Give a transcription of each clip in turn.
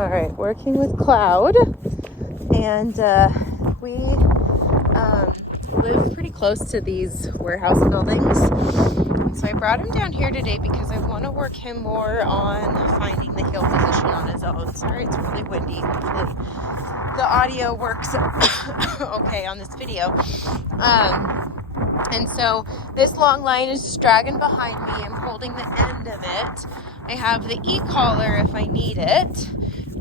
All right, working with Cloud, and we live pretty close to these warehouse buildings. And so I brought him down here today because I want to work him more on finding the heel position on his own. Sorry, it's really windy. Hopefully the audio works okay on this video. And so this long line is just dragging behind me. I'm holding the end of it. I have the e-collar if I need it.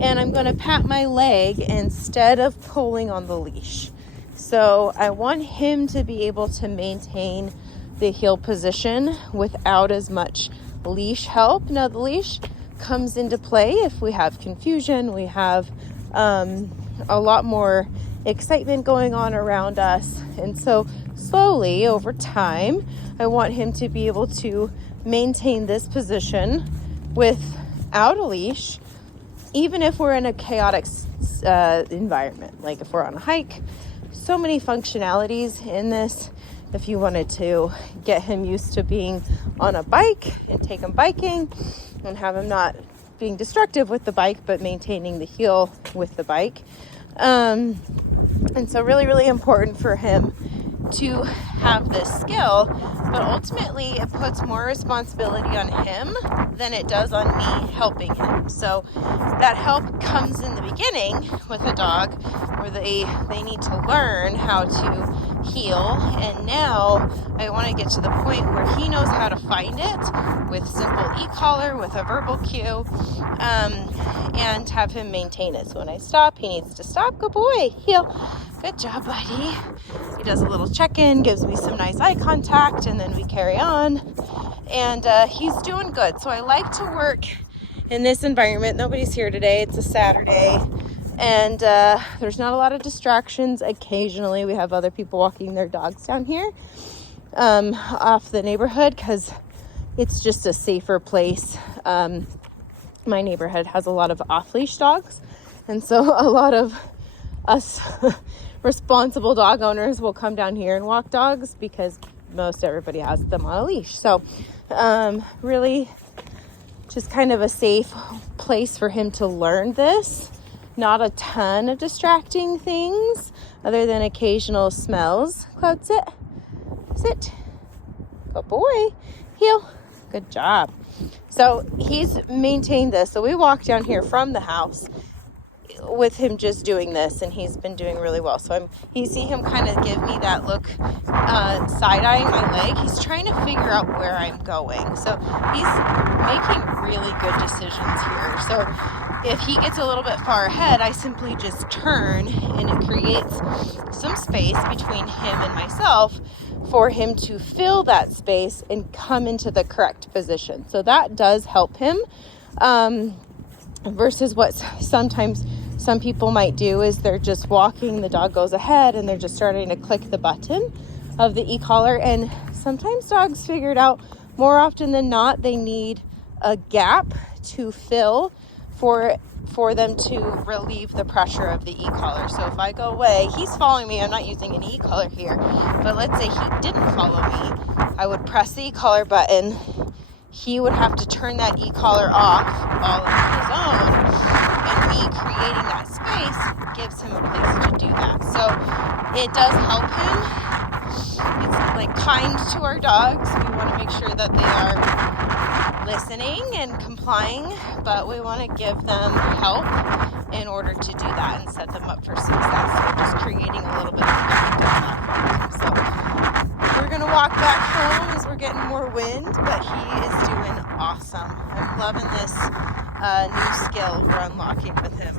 And I'm going to pat my leg instead of pulling on the leash. So I want him to be able to maintain the heel position without as much leash help. Now the leash comes into play if we have confusion, we have a lot more excitement going on around us. And so slowly over time, I want him to be able to maintain this position without a leash, even if we're in a chaotic environment, like if we're on a hike. So many functionalities in this. If you wanted to get him used to being on a bike and take him biking and have him not being destructive with the bike, but maintaining the heel with the bike. And so really, really important for him to have this skill, but ultimately it puts more responsibility on him than it does on me helping him. So that help comes in the beginning with a dog where they need to learn how to heel, and now I want to get to the point where he knows how to find it with simple e-collar, with a verbal cue, and have him maintain it. So when I stop, he needs to stop. Good boy, heel. Good job, buddy. He does a little check-in, gives me some nice eye contact, and then we carry on. And he's doing good. So I like to work in this environment. Nobody's here today. It's a Saturday. And there's not a lot of distractions. Occasionally we have other people walking their dogs down here off the neighborhood because it's just a safer place. My neighborhood has a lot of off-leash dogs. And so a lot of us responsible dog owners will come down here and walk dogs because most everybody has them on a leash. So really just kind of a safe place for him to learn this. Not a ton of distracting things other than occasional smells. Cloud, sit. Sit. Good boy. Heel. Good job. So he's maintained this. So we walk down here from the house with him just doing this, and he's been doing really well. So you see him kind of give me that look, side-eyeing my leg. He's trying to figure out where I'm going. So he's making really good decisions here. So if he gets a little bit far ahead, I simply just turn, and it creates some space between him and myself for him to fill that space and come into the correct position. So that does help him, versus what sometimes some people might do is they're just walking, the dog goes ahead, and they're just starting to click the button of the e-collar. And sometimes dogs figure it out. More often than not, they need a gap to fill for them to relieve the pressure of the e-collar. So if I go away, he's following me. I'm not using an e-collar here, but let's say he didn't follow me. I would press the e-collar button. He would have to turn that e-collar off all on his own, and me creating that space gives him a place to do that. So it does help him. It's like kind to our dogs. We want to make sure that they are listening and complying, but we want to give them help in order to do that and set them up for success. So we're just creating a little bit of a for them. So we're going to walk back home as we're getting more wind, but he is doing awesome. I'm loving this new skill we're unlocking with him.